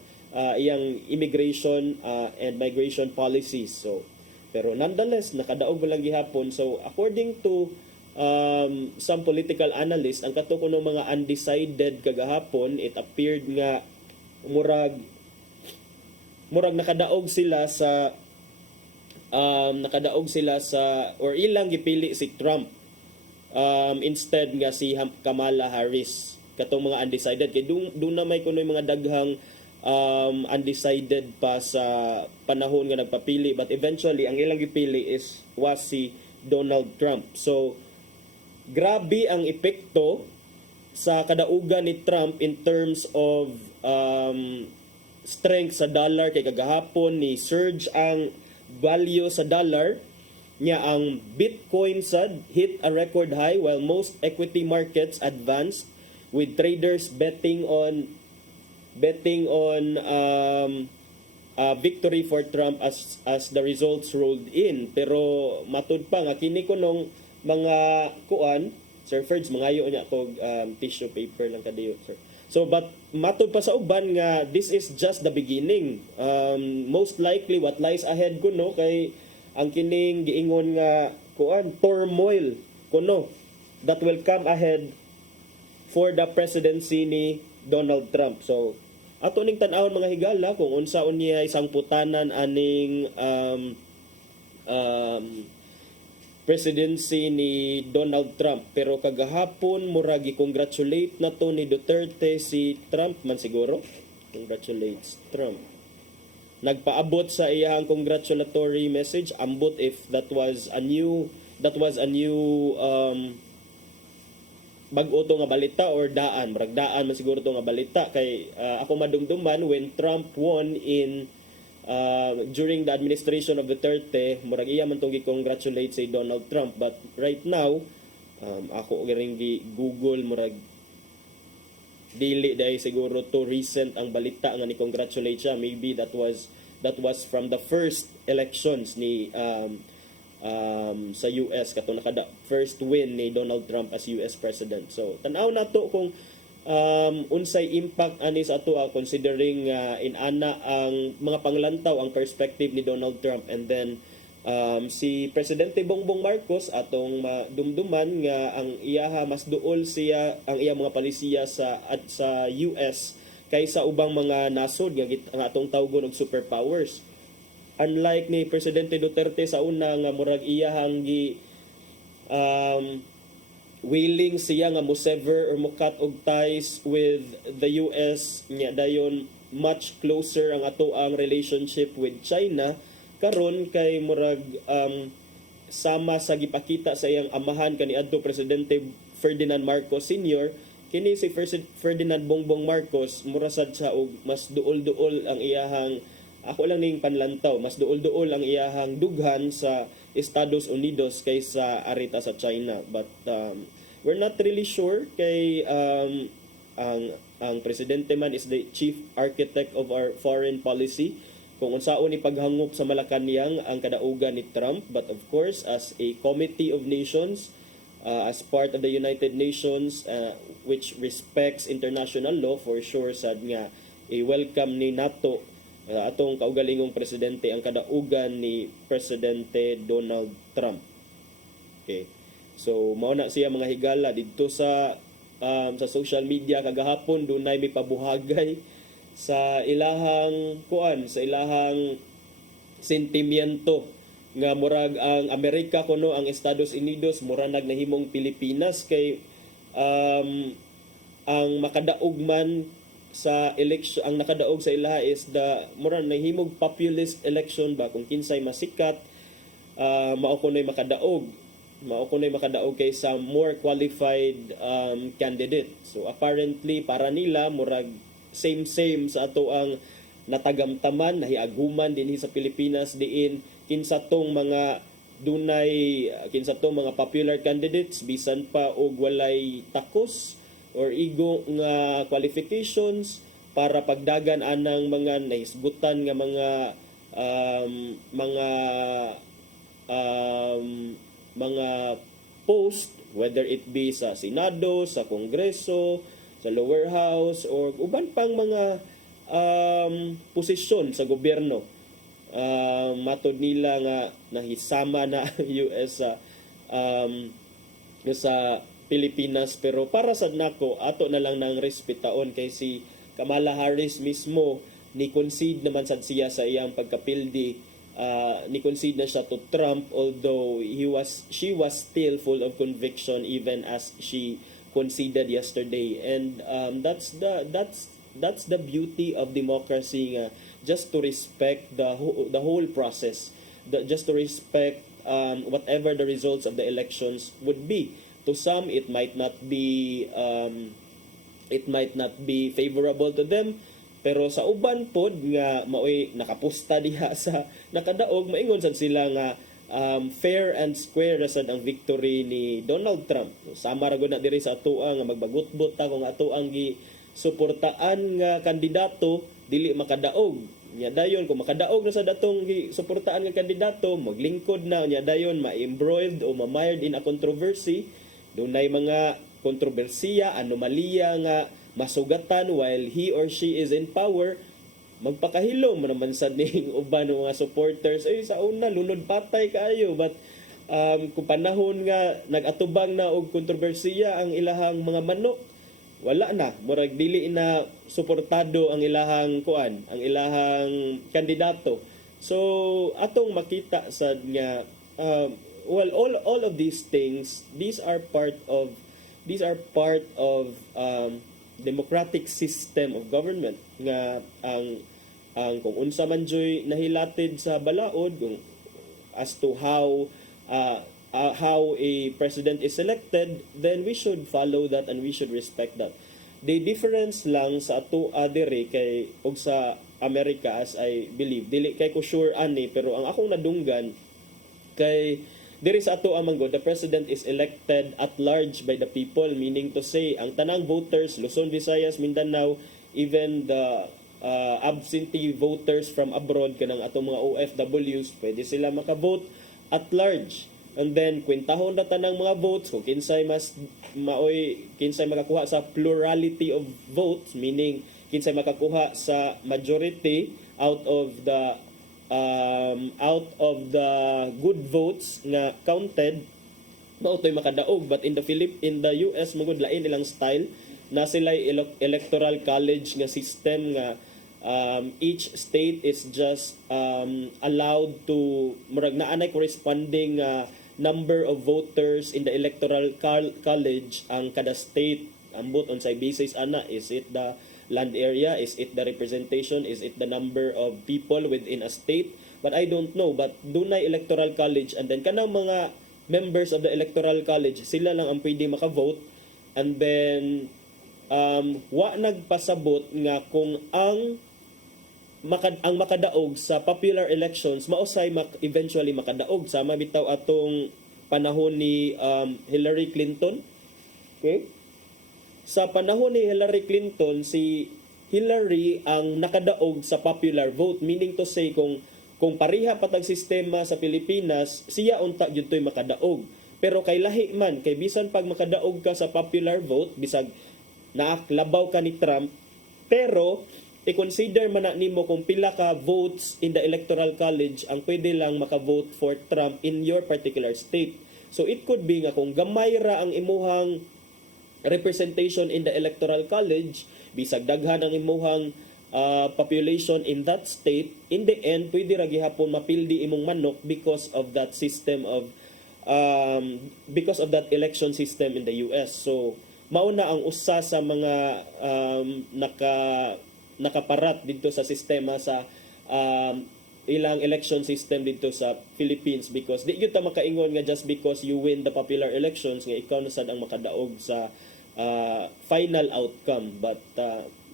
iyang immigration and migration policies. So pero nonetheless nakadaog lang gihapon. So according to some political analysts, ang kato ko ng mga undecided kagahapon, it appeared nga murag nakadaog sila sa or ilang gipili si Trump instead nga si Kamala Harris katong mga undecided kay doon na may kunoy mga daghang undecided pa sa panahon nga nagpapili, but eventually ang ilang gipili was si Donald Trump. So grabe ang epekto sa kadaugan ni Trump in terms of strength sa dollar. Kay kagahapon ni surge ang value sa dollar niya. Ang Bitcoin sad hit a record high while most equity markets advanced, with traders betting on victory for Trump as the results rolled in. Pero matud pa nga kini ko nung mga kuan, Sir Ferds, mangayo niya ko tissue paper lang kadayo, sir. So but matud pa sa uban nga this is just the beginning. Most likely what lies ahead kuno kay ang kining giingon nga kuan turmoil kuno that will come ahead for the presidency ni Donald Trump. So ato ning tan-awon mga higala kung unsaon niya isang putanan aning presidency ni Donald Trump. Pero kagahapon murag i-congratulate na to ni Duterte si Trump man siguro. Congratulates Trump. Nagpaabot sa iyang congratulatory message. Ambot if that was a new bag-o to nga balita or daan. Murag daan man siguro to nga balita kay ako madumduman when Trump won in during the administration of Duterte, murag iya man tong gi-congratulate si Donald Trump. But right now, ako ring gi-google, murag dili dahil siguro to recent ang balita nga ni congratulate siya. Maybe that was from the first elections ni sa US kato nakada first win ni Donald Trump as US President. So tan-aw nato kung unsay impact ani sa ato considering inana ang mga panglantaw ang perspective ni Donald Trump, and then si Presidente Bongbong Marcos atong dumduman nga ang iyaha mas duol siya ang iya mga palisiya sa US kaysa ubang mga nasod nga atong tawgon og superpowers. Unlike ni Presidente Duterte sa una nga murag iyahang willing siya nga mo sever or mo cut og ties with the US nya dayon much closer ang ato ang relationship with China. Karon kay murag sama sa gipakita sa iyang amahan kaniadto Presidente Ferdinand Marcos Sr., kini si Ferdinand Bongbong Marcos murasad sa og mas duol-duol ang iyahang, ako lang ning panlantaw, mas duol-duol ang iyahang dughan sa Estados Unidos kaysa arita sa China. But we're not really sure kay ang presidente man is the chief architect of our foreign policy kung unsaon ni paghangop sa Malacañang ang kadaugan ni Trump. But of course, as a committee of nations, as part of the United Nations, which respects international law, for sure sad nga i-welcome ni NATO atong kaugalingong presidente ang kadaugan ni Presidente Donald Trump. Okay. So mao na siya mga higala didto sa social media kagahapon. Dunay may pabuhagay sa ilahang sa ilahang sentimiento nga murag ang Amerika kuno ang Estados Unidos mura nagnahimong Pilipinas kay ang makadaog man sa election, ang nakadaog sa ilaha is the mura nahimog populist election ba kung kinsay masikat, mao kunoy makadaog kaysa more qualified candidate. So apparently para nila murag same sa ato ang natagamtaman nahiaguman dinhi sa Pilipinas diin kinsa tong mga popular candidates bisan pa og walay takos or igo nga qualifications para pagdagan anang mga nahisgutan nga mga post, whether it be sa Senado, sa Kongreso, sa lower house, or uban pang mga posisyon sa gobyerno. Matod nila nga nahisama na US sa Pilipinas. Pero para sa nako, ato na lang nang respetaon kay si Kamala Harris mismo ni concede naman sad siya sa iyang pagkapildi. Ni concede na siya to Trump, although she was still full of conviction even as she conceded yesterday. And that's that's the beauty of democracy nga, just to respect the whole process, just to respect whatever the results of the elections would be. To some, it might not be favorable to them, pero sa uban pod nga maoy nakapusta diha sa nakadaog, maingon sad sila nga fair and square rasad ang victory ni Donald Trump. Sama ra gud na diri sa atoa nga magbagutbot ta kung ato ang gisuportaan nga kandidato dili makadaog. Nya dayon kung makadaog na sa datong gisuportaan nga kandidato, maglingkod na nya dayon ma-embroiled o ma-mired in a controversy. Dunay mga kontrobersiya, anomalya nga masugatan while he or she is in power. Magpakahilo mo naman sa ning uban ng mga supporters, ay sa una lunod patay kaayo, but kung panahon nga nagatubang na og kontrobersiya ang ilahang mga manok, wala na, murag dili na suportado ang ilahang kuan, ang ilahang kandidato. So atong makita sad nga well, all of these things, these are part of democratic system of government nga ang kung unsa man joy nahilatid sa balaod kung as to how a president is elected, then we should follow that and we should respect that. The difference lang sa ato adere kay og sa America, as I believe, dili kay ko sure ani, pero ang akong nadunggan kay diri sa ato amang the president is elected at large by the people, meaning to say ang tanang voters Luzon, Visayas, Mindanao, even the absentee voters from abroad kanang atong mga OFWs, pwede sila makavote at large. And then kwentahon na tanang mga votes kung kinsay makakuha sa plurality of votes, meaning kinsay makakuha sa majority out of the good votes nga counted, mautoy makadaog. But in the US magud lain ilang style na sila electoral college nga system nga each state is just allowed to murag naanay corresponding number of voters in the electoral college ang kada state ambot on say basis ana, is it the land area, is it the representation, is it the number of people within a state, but I don't know. But dunay electoral college, and then kanang mga members of the electoral college sila lang ang pwede makavote. And then wa nagpasabot nga kung ang makadaog sa popular elections mausay eventually makadaog, sama bitaw atong panahon ni Hillary Clinton. Okay? Sa panahon ni Hillary Clinton, si Hillary ang nakadaog sa popular vote, meaning to say kung pariha patag sistema sa Pilipinas, siya unta gyud toy makadaog. Pero kay lahi man, kay bisan pag makadaog ka sa popular vote, bisag naaklabaw ka ni Trump, pero i-consider man na nimo kung pila ka votes in the electoral college ang pwede lang makavote for Trump in your particular state. So it could be nga kung gamay ra ang imuhang representation in the electoral college, bisag daghan ang imuhang population in that state, in the end pwede ra gihapon mapildi imong manok because of that system of because of that election system in the US. So mauna ang usa sa mga nakaparat dito sa sistema sa ilang election system dito sa Philippines, because di gyud ta makaingon nga just because you win the popular elections nga ikaw na sad ang makadaog sa final outcome. But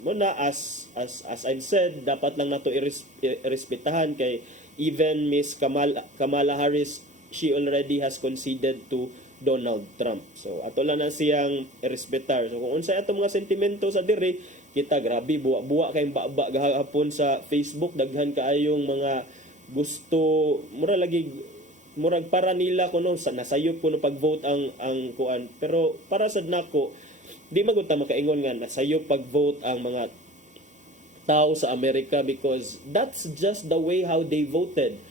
muna as I've said, dapat lang nato irespetahan kay even Miss Kamala Harris, she already has conceded to Donald Trump. So ato lang na siyang irespetar. So kung unsay ato mga sentimento sa diri, kita grabe buwa kay baba gahapon sa Facebook, daghan kaayong mga gusto murag para nila kuno nasayop kuno pag-vote ang kuan. Pero para sad nako, di magud ta makaingon nga nasayop pag-vote ang mga tao sa Amerika, because that's just the way how they voted.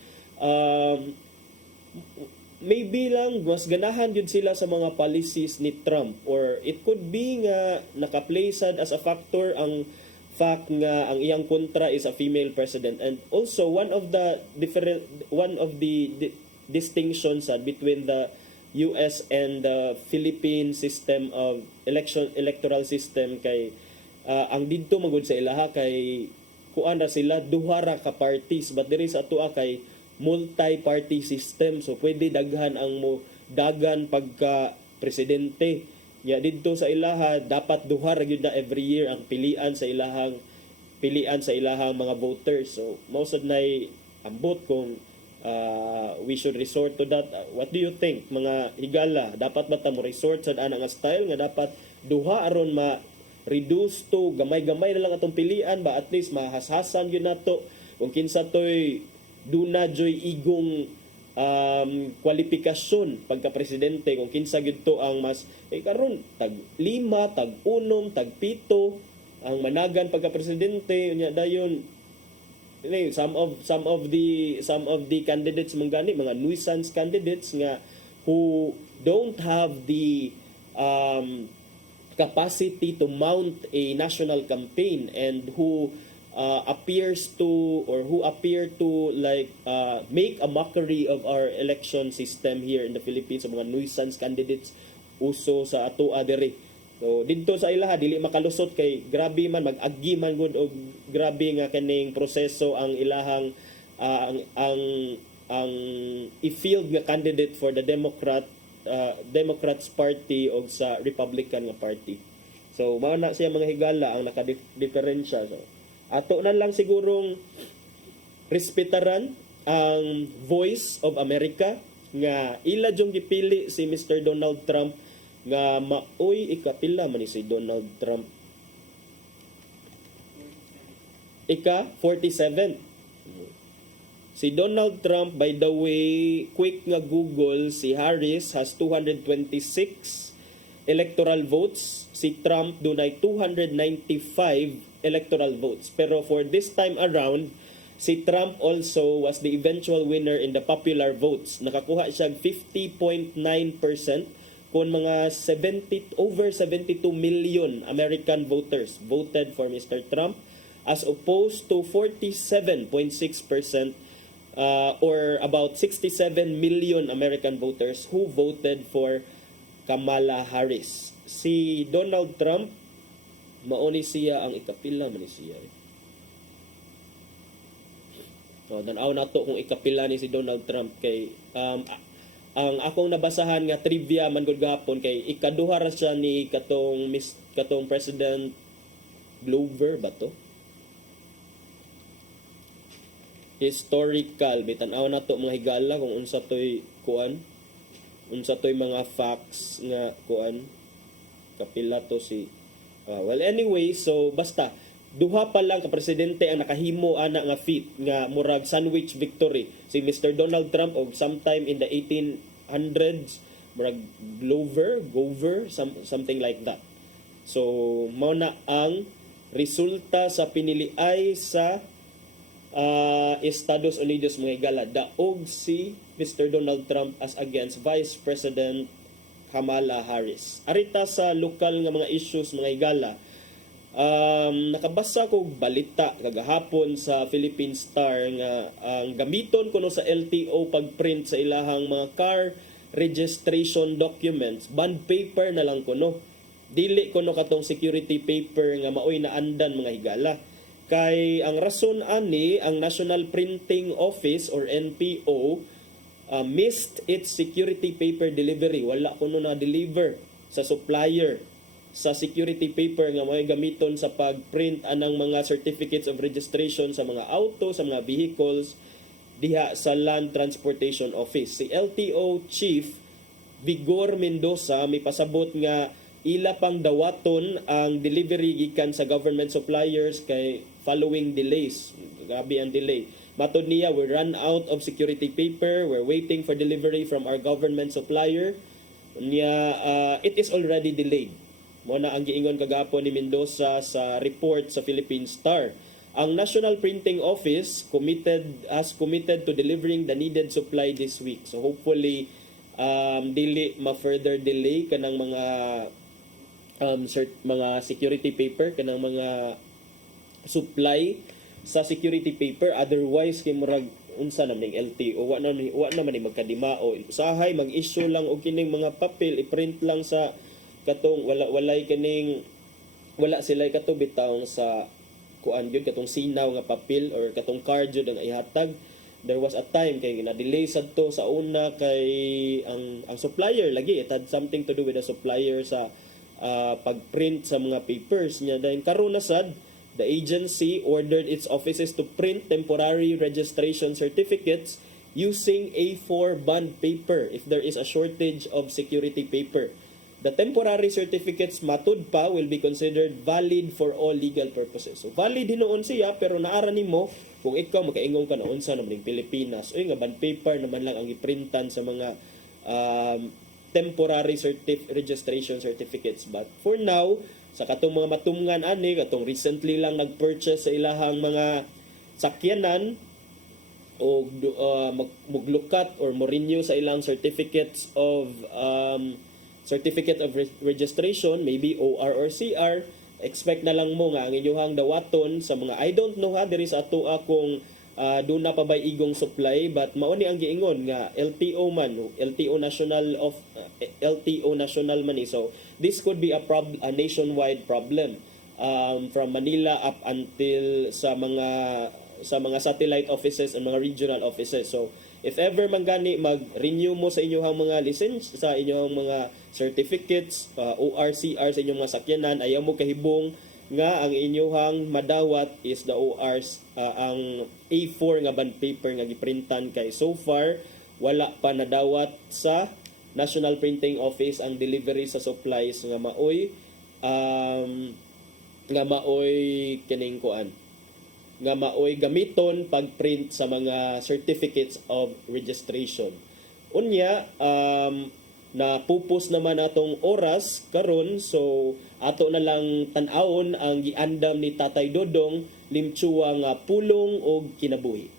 Maybe lang mas ganahan yun sila sa mga policies ni Trump, or it could be nga naka-play sad as a factor ang fact nga ang iyang kontra is a female president. And also one of the distinctions between the US and the Philippine system of electoral system kay ang didto magud sa ilaha kay kuan ra sila duha ra ka parties, but diri sa atoa kay multi-party system, so pwede daghan ang mo dagan pagka presidente. Ya didto sa ilaha dapat duha ra gyud na every year ang pilian sa ilahang mga voters. So mao sad nay ambot kung we should resort to that. What do you think, mga higala? Dapat ba ta mo resort sa ana nga style nga dapat duha aron ma-reduce to gamay-gamay na lang atong pilian ba, at least mahashasan gyud nato kung kinsa toy duna joy igong kwalifikasyon pagka presidente, kung kinsa gyud to ang mas karon tag 5, tag 1, tag 7 ang managan pagka presidente unya dayon. Some of the candidates mangani mga nuisance candidates nga who don't have the capacity to mount a national campaign and who appear to like make a mockery of our election system here in the Philippines. So, mga nuisance candidates uso sa atoa diri. So didto sa ilaha dili makalusot kay grabe man mag-agi man gud og grabe nga kaning proseso ang ilahang ang i-field nga candidate for the Democrats Party o sa Republican nga party. So mao na siya mga higala ang nakadiferensya. So ato na lang sigurong respetaran ang Voice of America nga ila jung gipili si Mr. Donald Trump nga maoy ikapila man ni si Donald Trump. Ika 47. Si Donald Trump, by the way, quick nga Google, si Harris has 226 electoral votes. Si Trump dunay 295 electoral votes. Pero for this time around, si Trump also was the eventual winner in the popular votes. Nakakuha siya 50.9%. Kung mga over 72 million American voters voted for Mr. Trump as opposed to 47.6% or about 67 million American voters who voted for Kamala Harris. Si Donald Trump, mauni siya ang ikapila man ni siya. So, tanaw na to kung ikapila ni si Donald Trump kay ang akong nabasahan nga trivia man gud gahapon kay ikaduha ra siya ni katong President Glover ba to? Historical bitan-aw na to mga higala kung unsa toy mga facts nga kapila to si well anyway, so basta duha pa lang ka presidente ang nakahimo ana nga feat nga murag sandwich victory, si Mr. Donald Trump og sometime in the 1800s murag Gover something like that. So mao na ang resulta sa piniliay sa Estados Unidos mga higala, daog si Mr. Donald Trump as against Vice President Kamala Harris. Arita sa lokal nga mga issues mga higala, nakabasa ko balita kagahapon sa Philippine Star nga ang gamiton kuno sa LTO pagprint sa ilahang mga car registration documents, bond paper na lang kuno, dili kuno katong security paper nga maoy na andan mga higala. Kay ang rason ani ang National Printing Office or NPO missed its security paper delivery. Wala kuno na deliver sa supplier sa security paper nga may gamiton sa pagprint anang mga certificates of registration sa mga auto, sa mga vehicles diha sa Land Transportation Office. Si LTO Chief Vigor Mendoza may pasabot nga ila pang dawaton ang delivery gikan sa government suppliers kay following delays. Grabe ang delay. Matod niya, we run out of security paper. We're waiting for delivery from our government supplier. It is already delayed. Muna ang giingon kagapon ni Mendoza sa report sa Philippine Star. Ang National Printing Office has committed to delivering the needed supply this week. So hopefully dili ma-further delay kanang mga security paper, kanang mga supply sa security paper. Otherwise kay murag unsa na ning LTO wa naman ni magkadimao, usahay mag-issue lang og kining mga papel, i-print lang sa katong walay wala sila katubitaw sa kuan gyud katong sinaw nga papel or katong card gyud ang ihatag. There was a time kay na-delay sad to sa una kay ang supplier lagi it had something to do with the supplier sa pagprint sa mga papers niya. Dahil karon na sad, the agency ordered its offices to print temporary registration certificates using A4 bond paper if there is a shortage of security paper. The temporary certificates matud pa will be considered valid for all legal purposes. So valid hinuon siya pero naara nimo kung ikaw makaingon ka na unsa naman ng Pilipinas o nga bond paper naman lang ang iprintan sa mga temporary registration certificates. But for now, sa katong mga matumngan ani, katong recently lang nag-purchase sa ilahang mga sakyanan o muglukat or mo-renew sa ilang certificate of registration, maybe OR or CR, expect na lang mo nga ang inyong dawaton sa mga, I don't know ha, there is ato akong doon na pa ba igong supply, but mauni ang giingon nga LTO man, LTO national man. So this could be a nationwide problem from Manila up until sa mga satellite offices and mga regional offices. So if ever man gani mag-renew mo sa inyong mga license, sa inyong mga certificates, ORCR sa inyong mga sakyanan, ayaw mo kahibong nga ang inyong madawat is the ORs, ang A4 nga bond paper nga giprintan kay so far wala pa nadawat sa National Printing Office ang delivery sa supplies nga maoy kining kuan nga maoy gamiton pagprint sa mga certificates of registration. Unya napupos naman atong oras karon, so ato na lang tan-awon ang giandam ni Tatay Dodong Limchua nga pulong o kinabuhi.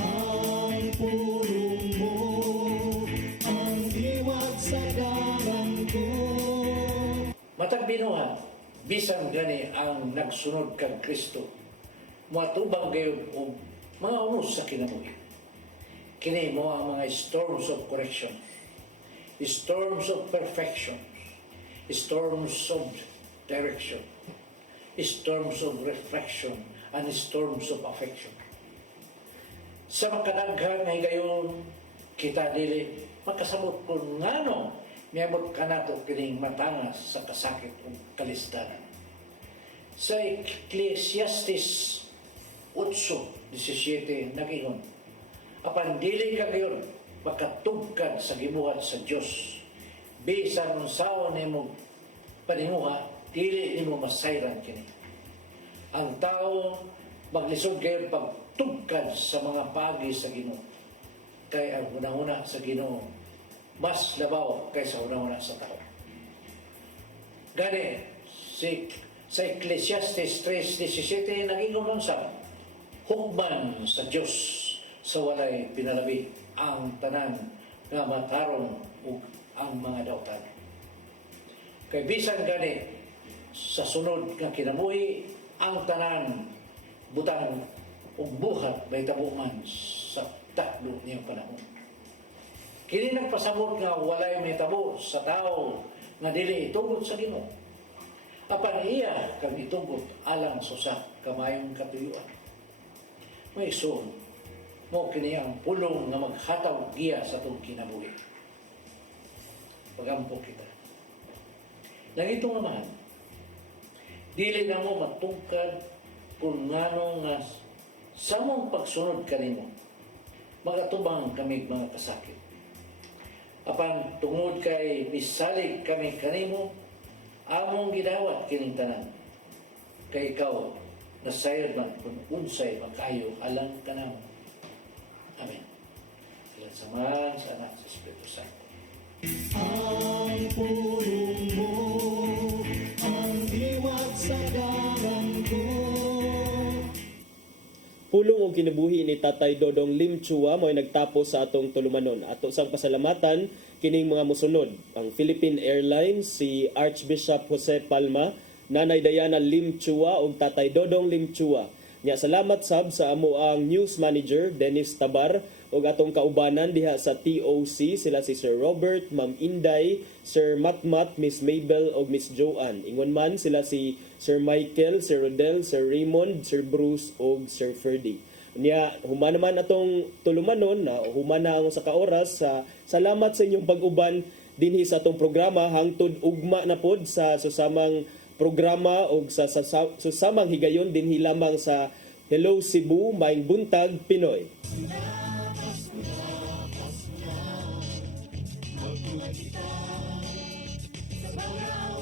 Ang pulong mo, ang diwat sa dalan ko. Matag binuhan, bisan gani ang nagsunod kang Kristo, matubang gayon o mga unos sa kinabuhi. Kini mo ang mga storms of correction, storms of perfection, storms of direction, storms of reflection, and storms of affection. Sa makadaghan nga gayon, kita dili makasabot kung ngano miyabot ka nato kining matangas sa kasakit o kalisdanan. Sa Ecclesiastes 8:17 nagingon, apan dili ka gayon makatugkad sa gibuhat sa Dios. Bisan unsaon nimo paninguha, dili nimo masayran kini. Ang tao maglisod gayon pagtugkad sa mga pagi sa Ginoo. Kay ang una-una sa Ginoo mas labaw kaysa una-una sa tao. Gani, sa Ecclesiastes 3:17 nagingon sa hukman sa Dios sa walay pinalabi ang tanan nga matarong ug ang mga dautan. Kay bisan gani sa sunod nga kinabuhi ang tanan butang ug buhat may tabo man sa taklo niyang panahon. Kini nagpasabot nga walay may tabo sa tao nga dili itugot sa Ginoo. Apan iya kang itugot alang susa kamayong katuyuan. May igsoon mo kini ang pulong nga maghataw giya sa atong kinabuhi. Pagampo kita. Nangitong naman, dili na mo matungkad kung ngano nga sa mong pagsunod kanimo magatubang kami mga kasakit. Apan tungod kay misalig kami kanimo, among gidawat kining tanan. Kay ikaw nasayod man kung unsay makayo alang kanamo. Amen. Salamat sa Ama, sa Anak, sa Espiritu Santo. Ang pulong mo, ang diwat sa dalan ko. Pulong o kinabuhi ni Tatay Dodong Limchua mo'y nagtapos sa atong tulumanon. Ato sang pasalamatan kining mga musunod. Ang Philippine Airlines, si Archbishop Jose Palma, Nanay Diana Limchua ug Tatay Dodong Limchua. Nya salamat sab sa amo ang news manager Dennis Tabar ug atong kaubanan diha sa TOC, sila si Sir Robert, Ma'am Inday, Sir Matmat, Miss Mabel ug Miss Joanne. Ingon man sila si Sir Michael, Sir Rodel, Sir Raymond, Sir Bruce ug Sir Ferdy. Nya human naman atong tulumanon na human na ang sa kaoras. Salamat sa inyong pag-uban dinhi sa atong programa hangtod ugma na pod sa susamang programa o sa susamang higayon dinhi lamang sa Hello Cebu, Maayong Buntag, Pinoy. Sa